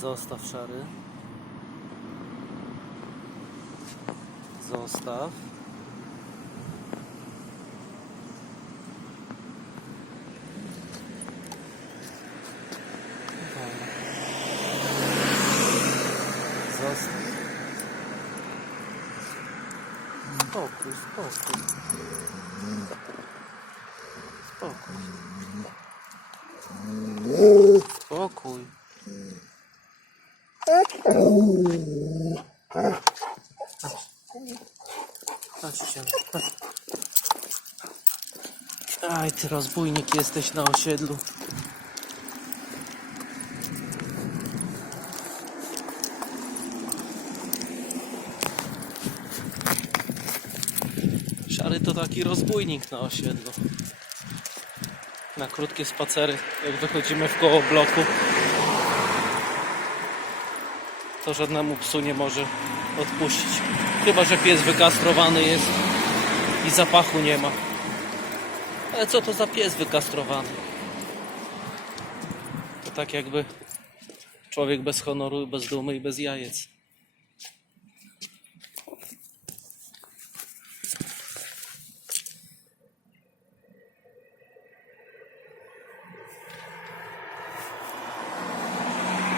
Zostaw szary. Zostaw. Dobra. Zostaw. Spokój, spokój. Spokój. Spokój. Chodźcie. chodź. Aj, ty rozbójnik jesteś na osiedlu. Szary to taki rozbójnik na osiedlu. Na krótkie spacery, jak wychodzimy w koło bloku, to żadnemu psu nie może odpuścić. Chyba, że pies wykastrowany jest i zapachu nie ma. Ale co to za pies wykastrowany? To tak jakby człowiek bez honoru, bez dumy i bez jajec.